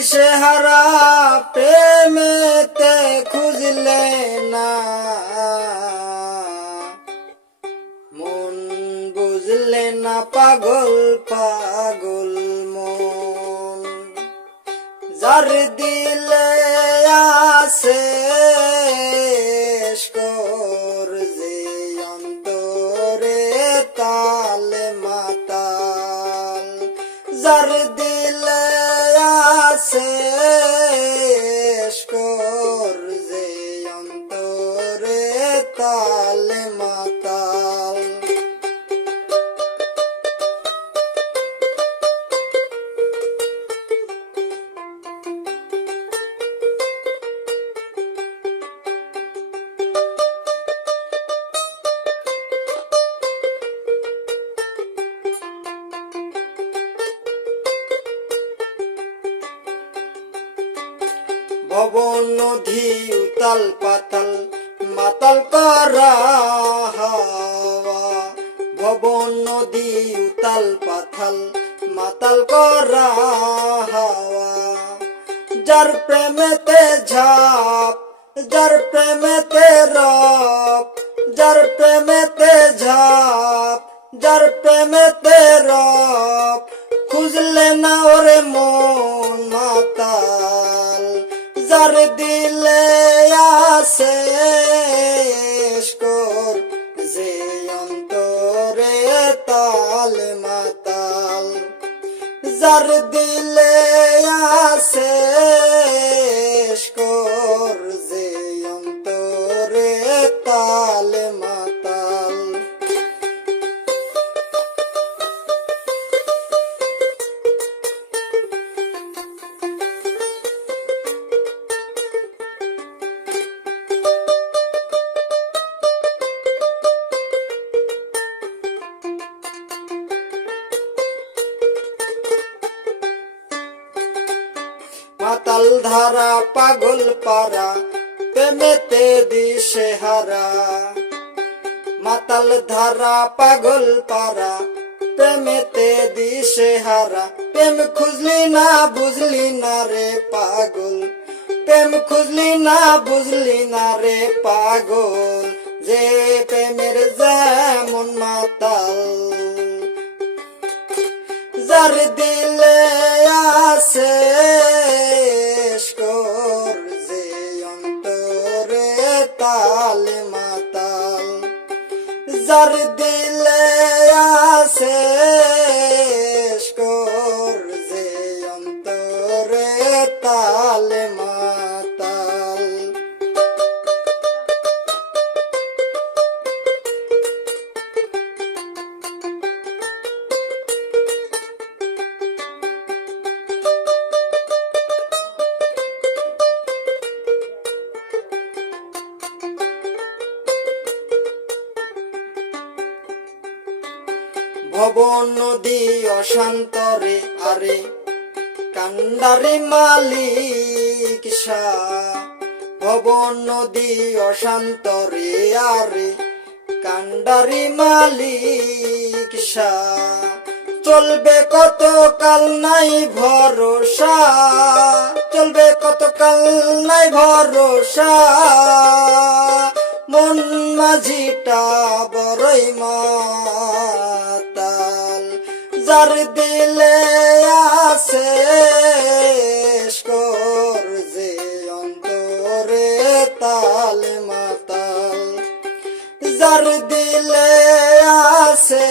দিশেহারা প্রেমেতে খুঁজলে না, মন বুঝলে না পাগল পাগল মন। যার দিলে আছে যে অন্তরে তালে মাতাল, যার দিলে আছে যে অন্তরে তালে মাতাল। ভবন নদী উতাল পাতাল মাতাল করা হাওয়া, ভবন নদী উতাল পাতাল মাতাল করা হাওয়া। যার প্রেমেতে ঝাপ, যার প্রেমেতে রব, যার প্রেমেতে ঝাপ, যার প্রেমেতে রব, খুঁজলে না ওরে মন মাতাল। যার দিলে আছে যে অন্তরে তাল মাতাল, যার দিলে আছে যে অন্তরে তাল মাতাল। মাতাল ধারা পাগল পারা প্রেমেতে দিশেহারা, মাতাল ধারা পাগল পারা প্রেমেতে দিশেহারা। প্রেম খুঁজলি না বুঝলি না রে পাগল, প্রেম খুঁজলি না বুঝলি না রে পাগল, যে প্রেমের যেমন মাতাল। যার দিলে আছে যে অন্তরে তাল মাতাল, যার দিলে আছে যে অন্তরে তাল মাতাল। ভবন নদী অশান্তরে আরে কান্ডারি মালিক শাহ, ভবন নদী অশান্তরে আরে কান্ডারি মালিক শাহ। চলবে কত কাল নাই ভরসা, চলবে কত কাল নাই ভরসা, মন মাঝিটা বড়ই মাতাল। যার দিলে আছে যে অন্তরে তাল মাতাল, যার দিলে আছে